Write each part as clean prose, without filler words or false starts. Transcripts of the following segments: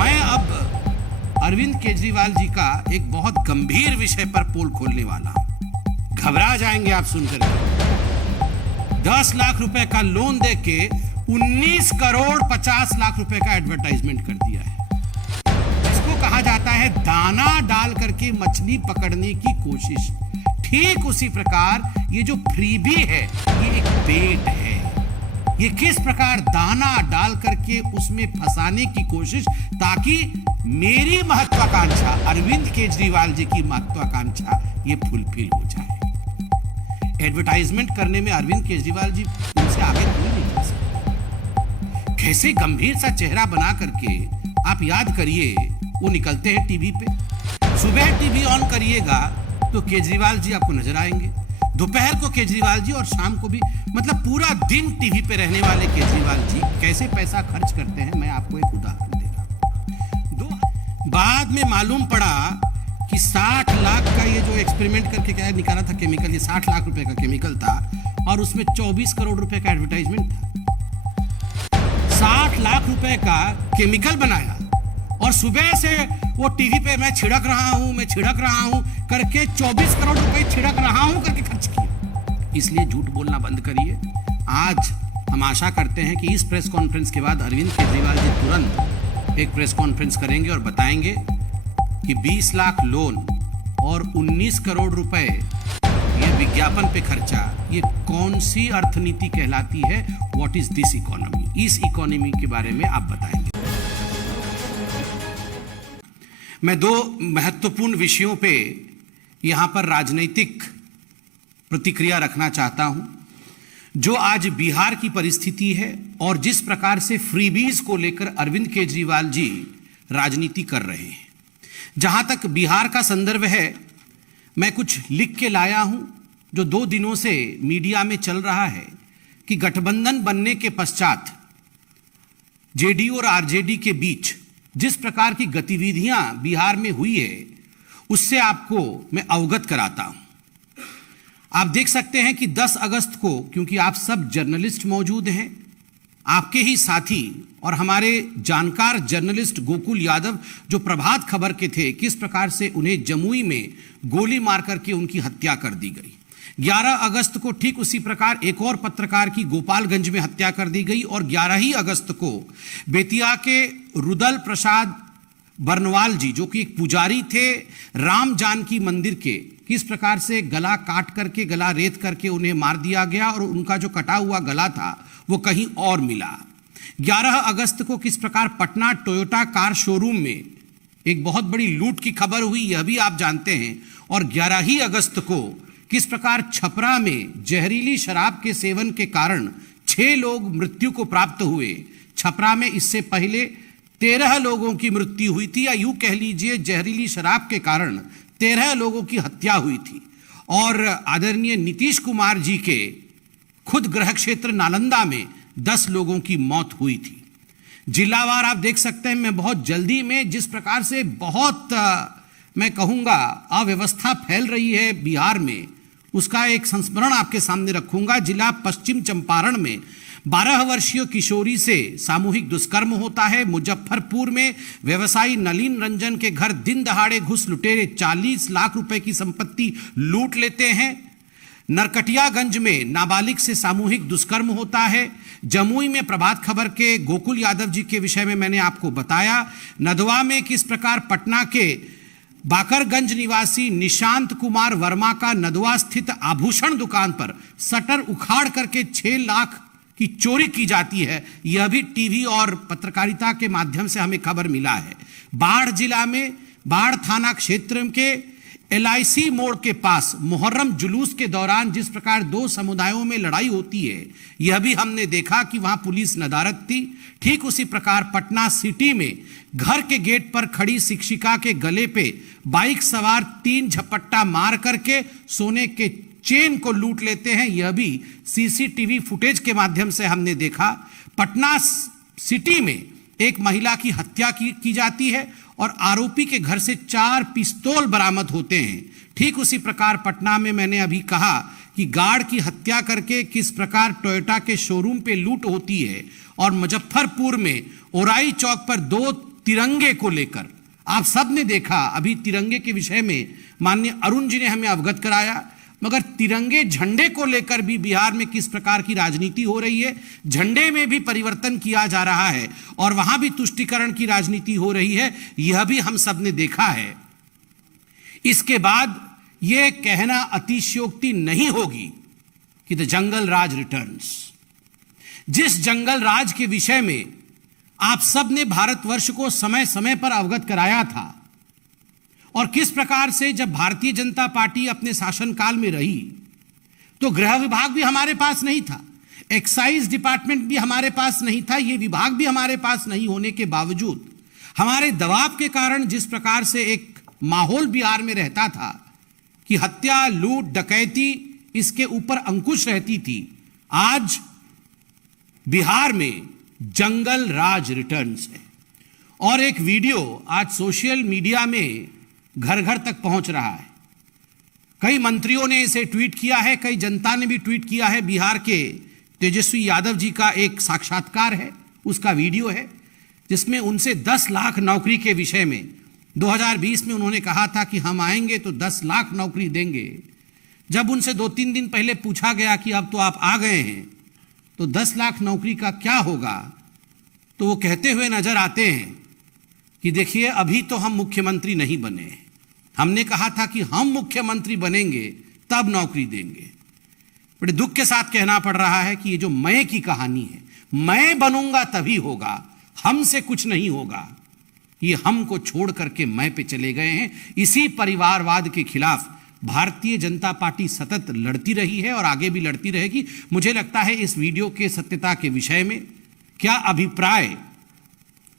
मैं अब अरविंद केजरीवाल जी का एक बहुत गंभीर विषय पर पोल खोलने वाला हूं। घबरा जाएंगे आप सुनकर। 10 लाख रुपए का लोन देके 19 करोड़ 50 लाख रुपए का एडवर्टाइजमेंट कर दिया है, जिसको कहा जाता है दाना डाल करके मछली पकड़ने की कोशिश। ठीक उसी प्रकार ये जो फ्रीबी है ये एक बेट है। ये किस प्रकार दाना डाल करके उसमें फंसाने की कोशिश, ताकि मेरी महत्वाकांक्षा, अरविंद केजरीवाल जी की महत्वाकांक्षा ये फुलफिल हो जाए। एडवर्टाइजमेंट करने में अरविंद केजरीवाल जी उनसे आगे कोई नहीं जा सकता। कैसे गंभीर सा चेहरा बना करके आप याद करिए, वो निकलते हैं टीवी पे। सुबह टीवी ऑन करिएगा तो केजरीवाल जी आपको नजर आएंगे, दोपहर को केजरीवाल जी और शाम को भी, मतलब पूरा दिन टीवी पे रहने वाले केजरीवाल जी कैसे पैसा खर्च करते हैं, मैं आपको एक उदाहरण दे रहा हूं। बाद में मालूम पड़ा कि 60 लाख का ये जो एक्सपेरिमेंट करके क्या निकाला था केमिकल, ये 60 लाख रुपए का केमिकल था और उसमें 24 करोड़ रुपए का एडवर्टाइजमेंट था। 60 लाख रुपए का केमिकल बनाया और सुबह से वो टीवी पे मैं छिड़क रहा हूं करके 24 करोड़ रुपए छिड़क रहा हूं करके खर्च किया। इसलिए झूठ बोलना बंद करिए। आज हम आशा करते हैं कि इस प्रेस कॉन्फ्रेंस के बाद अरविंद केजरीवाल जी तुरंत एक प्रेस कॉन्फ्रेंस करेंगे और बताएंगे कि 20 लाख लोन और 19 करोड़ रुपए ये विज्ञापन पे खर्चा, ये कौन सी अर्थनीति कहलाती है। What is this economy. इस इकोनॉमी के बारे में आप बताएंगे। मैं 2 महत्वपूर्ण विषयों पे यहां पर राजनीतिक प्रतिक्रिया रखना चाहता हूं। जो आज बिहार की परिस्थिति है और जिस प्रकार से फ्रीबीज को लेकर अरविंद केजरीवाल जी राजनीति कर रहे हैं। जहां तक बिहार का संदर्भ है, मैं कुछ लिख के लाया हूं जो 2 दिनों से मीडिया में चल रहा है कि गठबंधन बनने के पश्चात जेडीयू और आरजेडी के बीच जिस प्रकार की गतिविधियां बिहार में हुई है, उससे आपको मैं अवगत कराता हूं। आप देख सकते हैं कि 10 अगस्त को, क्योंकि आप सब जर्नलिस्ट मौजूद हैं, आपके ही साथी और हमारे जानकार जर्नलिस्ट गोकुल यादव जो प्रभात खबर के थे, किस प्रकार से उन्हें जमुई में गोली मार करके उनकी हत्या कर दी गई। 11 अगस्त को ठीक उसी प्रकार एक और पत्रकार की गोपालगंज में हत्या कर दी गई और 11 ही अगस्त को बेतिया के रुदल प्रसाद बरनवाल जी, जो कि एक पुजारी थे राम जानकी मंदिर के, किस प्रकार से गला काट करके, गला रेत करके उन्हें मार दिया गया और उनका जो कटा हुआ गला था वो कहीं और मिला। 11 अगस्त को किस प्रकार पटना टोयोटा कार शोरूम में एक बहुत बड़ी लूट की खबर हुई, यह भी आप जानते हैं। और 11 ही अगस्त को किस प्रकार छपरा में जहरीली शराब के सेवन के कारण 6 लोग मृत्यु को प्राप्त हुए। छपरा में इससे पहले 13 लोगों की मृत्यु हुई थी, या यूं कह लीजिए जहरीली शराब के कारण 13 लोगों की हत्या हुई थी। और आदरणीय नीतीश कुमार जी के खुद गृह क्षेत्र नालंदा में 10 लोगों की मौत हुई थी। जिलावार आप देख सकते हैं। मैं बहुत जल्दी में जिस प्रकार से बहुत मैं कहूंगा अव्यवस्था फैल रही है बिहार में, उसका एक संस्मरण आपके सामने रखूंगा। जिला पश्चिम चंपारण में 12 वर्षीय किशोरी से सामूहिक दुष्कर्म होता है। मुजफ्फरपुर में व्यवसायी नलिन रंजन के घर दिन दहाड़े घुस लुटेरे 40 लाख रुपए की संपत्ति लूट लेते हैं। नरकटियागंज में नाबालिग से सामूहिक दुष्कर्म होता है। जमुई में प्रभात खबर के गोकुल यादव जी के विषय में मैंने आपको बताया। नदवा में किस प्रकार पटना के बाकरगंज निवासी निशांत कुमार वर्मा का नदवा स्थित आभूषण दुकान पर शटर उखाड़ करके 6 लाख की चोरी की जाती है। यह भी टीवी और पत्रकारिता के माध्यम से हमें खबर मिला है। बाढ़ जिला में बाढ़ थाना क्षेत्र के LIC मोड़ के पास मुहर्रम जुलूस के दौरान जिस प्रकार 2 समुदायों में लड़ाई होती है, यह भी हमने देखा कि वहां पुलिस नदारद थी। ठीक उसी प्रकार पटना सिटी में घर के गेट पर खड़ी शिक्षिका के गले पे बाइक सवार 3 झपट्टा मार करके सोने के चेन को लूट लेते हैं। यह भी CCTV फुटेज के माध्यम से हमने देखा। पटना सिटी में एक महिला की हत्या की जाती है और आरोपी के घर से 4 पिस्तौल बरामद होते हैं। ठीक उसी प्रकार पटना में मैंने अभी कहा कि गार्ड की हत्या करके किस प्रकार टोयोटा के शोरूम पे लूट होती है। और मुजफ्फरपुर में ओराई चौक पर 2 तिरंगे को लेकर आप सब ने देखा, अभी तिरंगे के विषय में माननीय अरुण जी ने हमें अवगत कराया, मगर तिरंगे झंडे को लेकर भी बिहार में किस प्रकार की राजनीति हो रही है, झंडे में भी परिवर्तन किया जा रहा है और वहां भी तुष्टीकरण की राजनीति हो रही है, यह भी हम सब ने देखा है। इसके बाद यह कहना अतिशयोक्ति नहीं होगी कि द जंगल राज रिटर्न्स। जिस जंगल राज के विषय में आप सब ने भारतवर्ष को समय समय पर अवगत कराया था और किस प्रकार से जब भारतीय जनता पार्टी अपने शासनकाल में रही तो गृह विभाग भी हमारे पास नहीं था, एक्साइज डिपार्टमेंट भी हमारे पास नहीं था, ये विभाग भी हमारे पास नहीं होने के बावजूद हमारे दबाव के कारण जिस प्रकार से एक माहौल बिहार में रहता था कि हत्या, लूट, डकैती इसके ऊपर अंकुश रहती थी, आज बिहार में जंगल राज रिटर्न्स है। और एक वीडियो आज सोशल मीडिया में घर घर तक पहुंच रहा है। कई मंत्रियों ने इसे ट्वीट किया है, कई जनता ने भी ट्वीट किया है। बिहार के तेजस्वी यादव जी का एक साक्षात्कार है, उसका वीडियो है जिसमें उनसे 10 लाख नौकरी के विषय में 2020 में उन्होंने कहा था कि हम आएंगे तो 10 लाख नौकरी देंगे। जब उनसे 2-3 दिन पहले पूछा गया कि अब तो आप आ गए हैं तो 10 लाख नौकरी का क्या होगा, तो वो कहते हुए नजर आते हैं कि देखिए अभी तो हम मुख्यमंत्री नहीं बने हैं, हमने कहा था कि हम मुख्यमंत्री बनेंगे तब नौकरी देंगे। बड़े दुख के साथ कहना पड़ रहा है कि ये जो मैं की कहानी है, मैं बनूंगा तभी होगा, हमसे कुछ नहीं होगा, ये हमको छोड़ करके मैं पे चले गए हैं। इसी परिवारवाद के खिलाफ भारतीय जनता पार्टी सतत लड़ती रही है और आगे भी लड़ती रहेगी। मुझे लगता है इस वीडियो के सत्यता के विषय में क्या अभिप्राय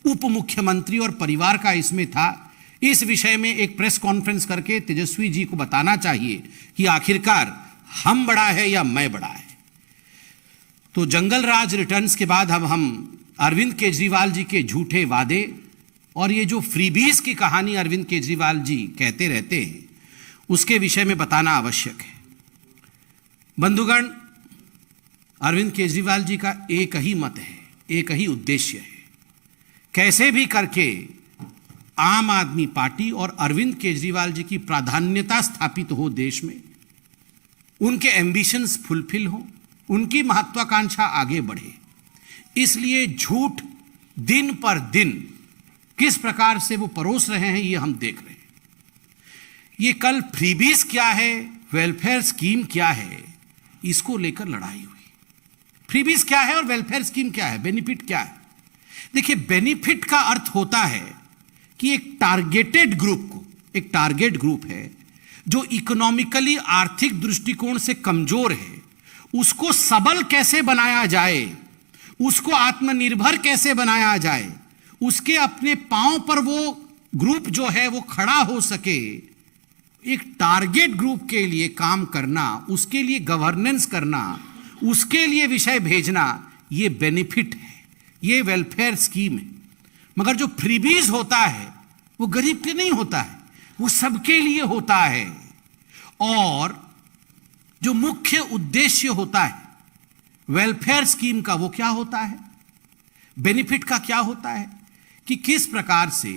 उप मुख्यमंत्री और परिवार का इसमें था, इस विषय में एक प्रेस कॉन्फ्रेंस करके तेजस्वी जी को बताना चाहिए कि आखिरकार हम बड़ा है या मैं बड़ा है। तो जंगल राज रिटर्न्स के बाद अब हम अरविंद केजरीवाल जी के झूठे वादे और ये जो फ्रीबीज की कहानी अरविंद केजरीवाल जी कहते रहते हैं उसके विषय में बताना आवश्यक है। बंधुगण, अरविंद केजरीवाल जी का एक ही मत है, एक ही उद्देश्य है, कैसे भी करके आम आदमी पार्टी और अरविंद केजरीवाल जी की प्राधान्यता स्थापित हो देश में, उनके एम्बिशंस फुलफिल हो, उनकी महत्वाकांक्षा आगे बढ़े। इसलिए झूठ दिन पर दिन किस प्रकार से वो परोस रहे हैं ये हम देख रहे हैं। ये कल फ्रीबीज क्या है, वेलफेयर स्कीम क्या है, इसको लेकर लड़ाई हुई। फ्रीबीज क्या है और वेलफेयर स्कीम क्या है, बेनिफिट क्या है। देखिए, बेनिफिट का अर्थ होता है कि एक टारगेटेड ग्रुप को, एक टारगेट ग्रुप है जो इकोनॉमिकली आर्थिक दृष्टिकोण से कमजोर है, उसको सबल कैसे बनाया जाए, उसको आत्मनिर्भर कैसे बनाया जाए, उसके अपने पांव पर वो ग्रुप जो है वो खड़ा हो सके। एक टारगेट ग्रुप के लिए काम करना, उसके लिए गवर्नेंस करना, उसके लिए विषय भेजना, ये बेनिफिट है, ये वेलफेयर स्कीम है। मगर जो फ्रीबीज होता है वो गरीब के नहीं होता है, वो सबके लिए होता है। और जो मुख्य उद्देश्य होता है वेलफेयर स्कीम का वो क्या होता है, बेनिफिट का क्या होता है कि किस प्रकार से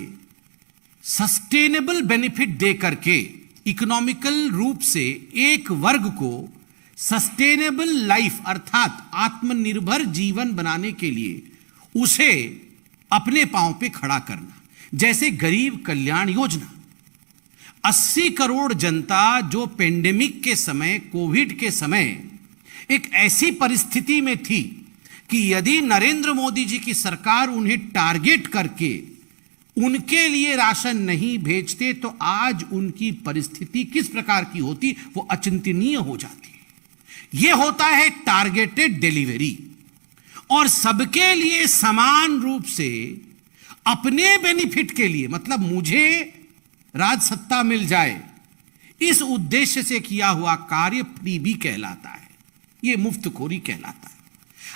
सस्टेनेबल बेनिफिट दे करके इकोनॉमिकल रूप से एक वर्ग को सस्टेनेबल लाइफ अर्थात आत्मनिर्भर जीवन बनाने के लिए उसे अपने पांव पे खड़ा करना। जैसे गरीब कल्याण योजना, 80 करोड़ जनता जो पेंडेमिक के समय, कोविड के समय एक ऐसी परिस्थिति में थी कि यदि नरेंद्र मोदी जी की सरकार उन्हें टारगेट करके उनके लिए राशन नहीं भेजते तो आज उनकी परिस्थिति किस प्रकार की होती, वो अचिंतनीय हो जाती। यह होता है टारगेटेड डिलीवरी। और सबके लिए समान रूप से अपने बेनिफिट के लिए, मतलब मुझे राज सत्ता मिल जाए, इस उद्देश्य से किया हुआ कार्य फ्रीबी कहलाता है, यह मुफ्तखोरी कहलाता है।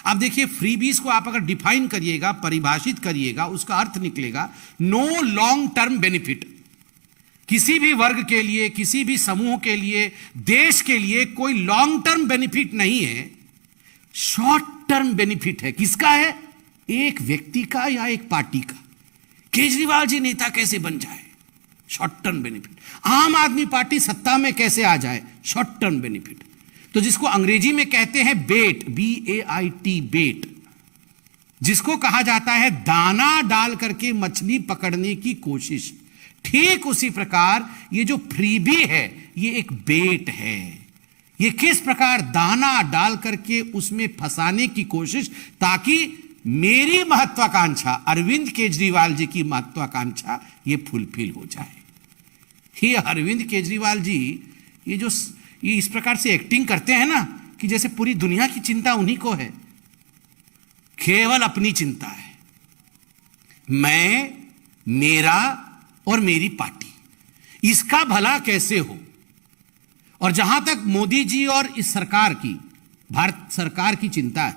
अब देखिए, फ्रीबीज को आप अगर डिफाइन करिएगा, परिभाषित करिएगा, उसका अर्थ निकलेगा नो लॉन्ग टर्म बेनिफिट। किसी भी वर्ग के लिए, किसी भी समूह के लिए, देश के लिए कोई लॉन्ग टर्म बेनिफिट नहीं है, शॉर्ट टर्म बेनिफिट है। किसका है? एक व्यक्ति का या एक पार्टी का। केजरीवाल जी नेता कैसे बन जाए, शॉर्ट टर्म बेनिफिट। आम आदमी पार्टी सत्ता में कैसे आ जाए, शॉर्ट टर्म बेनिफिट। तो जिसको अंग्रेजी में कहते हैं बेट, BAIT, बेट, जिसको कहा जाता है दाना डाल करके मछली पकड़ने की कोशिश, ठीक उसी प्रकार ये जो फ्रीबी है ये एक बेट है। ये किस प्रकार दाना डाल करके उसमें फंसाने की कोशिश, ताकि मेरी महत्वाकांक्षा, अरविंद केजरीवाल जी की महत्वाकांक्षा ये फुलफिल हो जाए। ये अरविंद केजरीवाल जी ये इस प्रकार से एक्टिंग करते हैं ना कि जैसे पूरी दुनिया की चिंता उन्हीं को है, केवल अपनी चिंता है। मैं, मेरा और मेरी पार्टी, इसका भला कैसे हो। और जहां तक मोदी जी और इस सरकार की, भारत सरकार की चिंता है,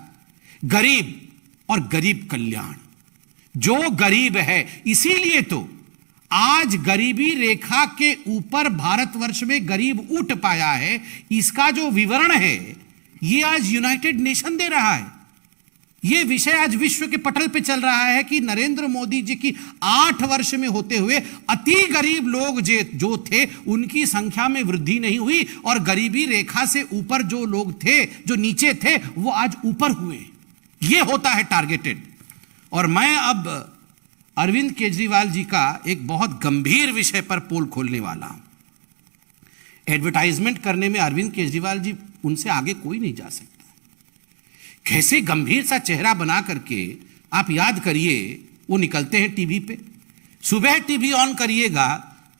गरीब और गरीब कल्याण। जो गरीब है, इसीलिए तो आज गरीबी रेखा के ऊपर भारतवर्ष में गरीब उठ पाया है। इसका जो विवरण है ये आज यूनाइटेड नेशन दे रहा है। ये विषय आज विश्व के पटल पे चल रहा है कि नरेंद्र मोदी जी की 8 वर्ष में होते हुए अति गरीब लोग जो थे उनकी संख्या में वृद्धि नहीं हुई, और गरीबी रेखा से ऊपर जो लोग थे, जो नीचे थे, वो आज ऊपर हुए। ये होता है टारगेटेड। और मैं अब अरविंद केजरीवाल जी का एक बहुत गंभीर विषय पर पोल खोलने वाला हूं। एडवर्टाइजमेंट करने में अरविंद केजरीवाल जी, उनसे आगे कोई नहीं जा सकता। कैसे गंभीर सा चेहरा बना करके आप याद करिए, वो निकलते हैं टीवी पे। सुबह टीवी ऑन करिएगा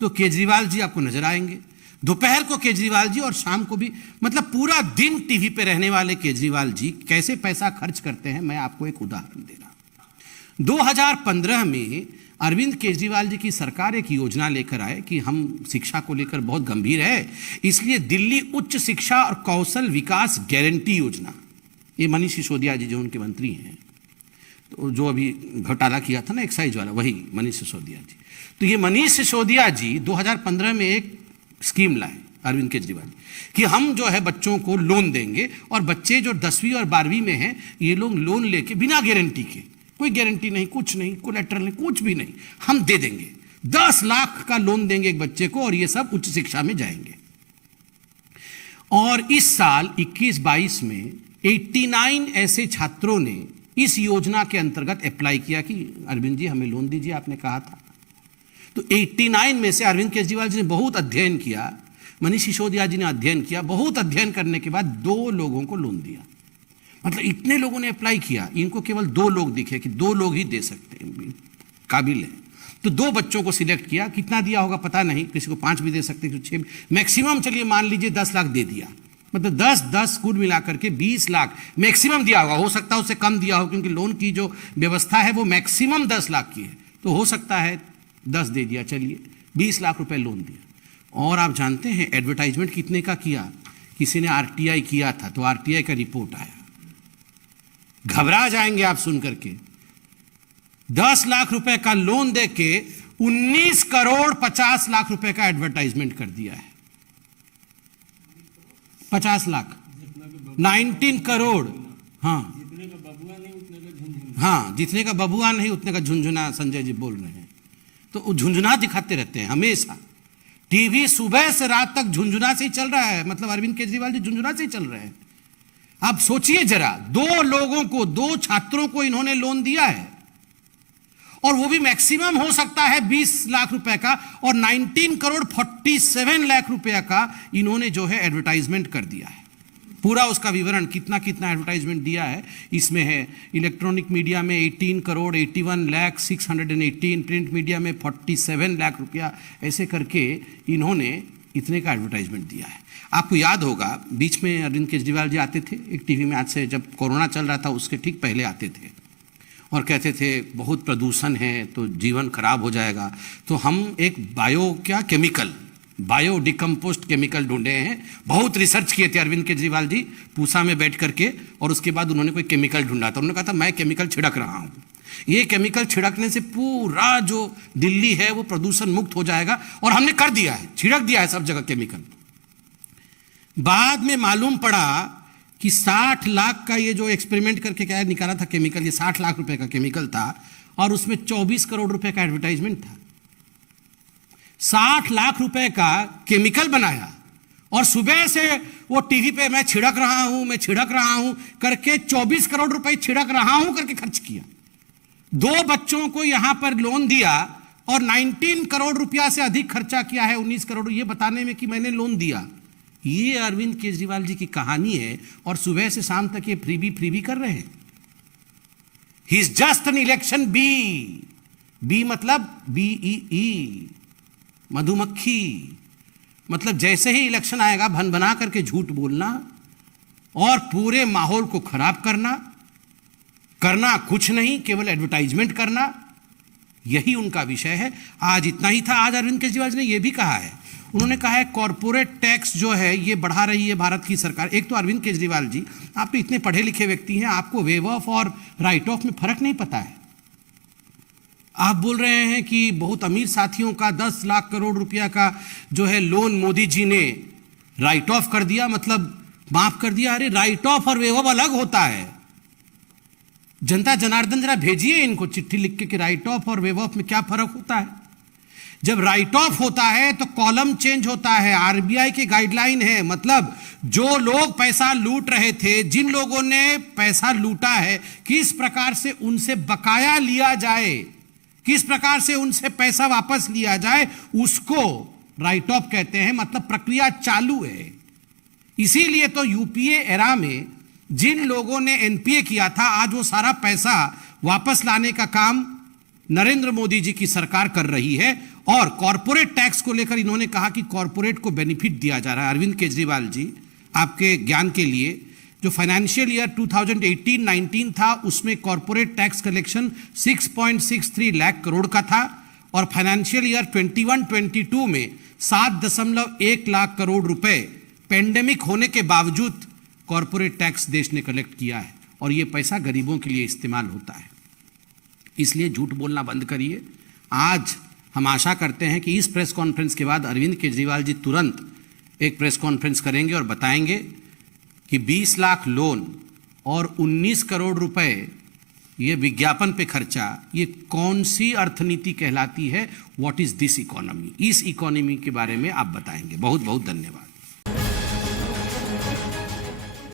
तो केजरीवाल जी आपको नजर आएंगे, दोपहर को केजरीवाल जी, और शाम को भी। मतलब पूरा दिन टीवी पे रहने वाले केजरीवाल जी कैसे पैसा खर्च करते हैं, मैं आपको एक उदाहरण दे रहा हूं। 2015 में अरविंद केजरीवाल जी की सरकार एक योजना लेकर आए कि हम शिक्षा को लेकर बहुत गंभीर है, इसलिए दिल्ली उच्च शिक्षा और कौशल विकास गारंटी योजना, ये मनीष सिसोदिया जी जो उनके मंत्री हैं, तो जो अभी घोटाला किया था ना एक्साइज वाला, वही मनीष सिसोदिया जी। तो ये मनीष सिसोदिया जी 2015 में एक स्कीम लाए अरविंद केजरीवाल कि हम जो है बच्चों को लोन देंगे, और बच्चे जो 10वीं और 12वीं में हैं ये लोग लोन लेके बिना गारंटी के, कोई गारंटी नहीं, कुछ नहीं, कोलैटरल नहीं, कुछ भी नहीं, हम दे देंगे। 10 लाख का लोन देंगे एक बच्चे को, और ये सब उच्च शिक्षा में जाएंगे। और इस साल 21-22 में 89 ऐसे छात्रों ने इस योजना के अंतर्गत अप्लाई किया कि अरविंद जी हमें लोन दीजिए, आपने कहा था। तो 89 में से अरविंद केजरीवाल जी ने बहुत अध्ययन किया, मनीष सिसोदिया जी ने अध्ययन किया, बहुत अध्ययन करने के बाद 2 लोगों को लोन दिया। मतलब इतने लोगों ने अप्लाई किया, इनको केवल 2 लोग दिखे कि 2 लोग ही दे सकते हैं, काबिल है। तो 2 बच्चों को सिलेक्ट किया, कितना दिया होगा पता नहीं, किसी को 5 भी दे सकते, किसी को 6 भी, मैक्सिमम चलिए मान लीजिए 10 लाख दे दिया। मतलब 10 कुल मिलाकर के 20 लाख मैक्सिमम दिया होगा। हो सकता है उससे कम दिया हो, क्योंकि लोन की जो व्यवस्था है वो मैक्सिमम 10 लाख की है, तो हो सकता है 10 दे दिया, चलिए 20 लाख रुपए लोन दिया। और आप जानते हैं एडवर्टाइजमेंट कितने का किया? किसी ने RTI किया था, तो RTI का रिपोर्ट आया, घबरा जाएंगे आप सुन करके। 10 लाख रुपए का लोन देके 19 करोड़ 50 लाख रुपए का एडवर्टाइजमेंट कर दिया है। 50 लाख, 19 करोड़। हाँ हाँ, जितने का बबुआ नहीं उतने का झुंझुना, संजय जी बोल रहे हैं। तो झुंझुना दिखाते रहते हैं हमेशा। टीवी सुबह से रात तक झुंझुना से ही चल रहा है। मतलब अरविंद केजरीवाल जी झुंझुना से ही चल रहे हैं। आप सोचिए जरा, 2 लोगों को, 2 छात्रों को इन्होंने लोन दिया है, और वो भी मैक्सिमम हो सकता है 20 लाख रुपए का, और 19 करोड़ 47 लाख रुपए का इन्होंने जो है एडवर्टाइजमेंट कर दिया है। पूरा उसका विवरण कितना कितना एडवर्टाइजमेंट दिया है इसमें है। इलेक्ट्रॉनिक मीडिया में 18 करोड़ 81 लाख 618, प्रिंट मीडिया में 47 लाख रुपया, ऐसे करके इन्होंने इतने का एडवर्टाइजमेंट दिया है। आपको याद होगा बीच में अरविंद केजरीवाल जी आते थे एक टीवी में, आज से जब कोरोना चल रहा था उसके ठीक पहले आते थे, और कहते थे बहुत प्रदूषण है तो जीवन खराब हो जाएगा। तो हम एक बायो डिकम्पोस्ट केमिकल ढूंढे हैं। बहुत रिसर्च किए थे अरविंद केजरीवाल जी पूसा में बैठ करके, और उसके बाद उन्होंने कोई केमिकल ढूंढा था। उन्होंने कहा था मैं केमिकल छिड़क रहा हूँ, ये केमिकल छिड़कने से पूरा जो दिल्ली है वो प्रदूषण मुक्त हो जाएगा, और हमने कर दिया है, छिड़क दिया है सब जगह केमिकल। बाद में मालूम पड़ा कि 60 लाख का ये जो एक्सपेरिमेंट करके क्या निकाला था केमिकल, ये 60 लाख रुपए का केमिकल था और उसमें 24 करोड़ रुपए का एडवर्टाइजमेंट था। 60 लाख रुपए का केमिकल बनाया और सुबह से वो टीवी पे मैं छिड़क रहा हूं करके 24 करोड़ रुपए छिड़क रहा हूं करके खर्च किया। 2 बच्चों को यहां पर लोन दिया और 19 करोड़ रुपया से अधिक खर्चा किया है, 19 करोड़, ये बताने में कि मैंने लोन दिया। ये अरविंद केजरीवाल जी की कहानी है और सुबह से शाम तक ये फ्रीबी कर रहे हैं। He is just an election bee मतलब BEE, मधुमक्खी। मतलब जैसे ही इलेक्शन आएगा भन बना करके झूठ बोलना और पूरे माहौल को खराब करना कुछ नहीं, केवल एडवर्टाइजमेंट करना, यही उनका विषय है। आज इतना ही था। आज अरविंद केजरीवाल जी ने यह भी कहा है, उन्होंने कहा है कॉर्पोरेट टैक्स जो है ये बढ़ा रही है भारत की सरकार। एक तो अरविंद केजरीवाल जी, आप तो इतने पढ़े लिखे व्यक्ति हैं, आपको वेव ऑफ और राइट ऑफ में फर्क नहीं पता है। आप बोल रहे हैं कि बहुत अमीर साथियों का 10 लाख करोड़ रुपया का जो है लोन मोदी जी ने राइट ऑफ कर दिया, मतलब माफ कर दिया। अरे राइट ऑफ और वेव ऑफ अलग होता है। जनता जनार्दन जरा भेजिए इनको चिट्ठी लिख के कि राइट ऑफ और वेव ऑफ में क्या फर्क होता है। जब राइट ऑफ होता है तो कॉलम चेंज होता है, RBI की गाइडलाइन है, मतलब जो लोग पैसा लूट रहे थे, जिन लोगों ने पैसा लूटा है, किस प्रकार से उनसे बकाया लिया जाए, किस प्रकार से उनसे पैसा वापस लिया जाए, उसको राइट ऑफ कहते हैं। मतलब प्रक्रिया चालू है। इसीलिए तो यूपीए एरा में जिन लोगों ने NPA किया था, आज वो सारा पैसा वापस लाने का काम नरेंद्र मोदी जी की सरकार कर रही है। और कॉर्पोरेट टैक्स को लेकर इन्होंने कहा कि कॉर्पोरेट को बेनिफिट दिया जा रहा है। अरविंद केजरीवाल जी, आपके ज्ञान के लिए, जो फाइनेंशियल ईयर 2018-19 था उसमें corporate tax collection 6.63 lakh crore का था और फाइनेंशियल ईयर 21-22 में 7.1 लाख करोड़ रुपए पेंडेमिक होने के बावजूद कॉर्पोरेट टैक्स देश ने कलेक्ट किया है और यह पैसा गरीबों के लिए इस्तेमाल होता है। इसलिए झूठ बोलना बंद करिए। आज हम आशा करते हैं कि इस प्रेस कॉन्फ्रेंस के बाद अरविंद केजरीवाल जी तुरंत एक प्रेस कॉन्फ्रेंस करेंगे और बताएंगे कि 20 लाख लोन और 19 करोड़ रुपए ये विज्ञापन पे खर्चा, ये कौन सी अर्थनीति कहलाती है। What is this economy. इस इकोनॉमी के बारे में आप बताएंगे। बहुत बहुत धन्यवाद।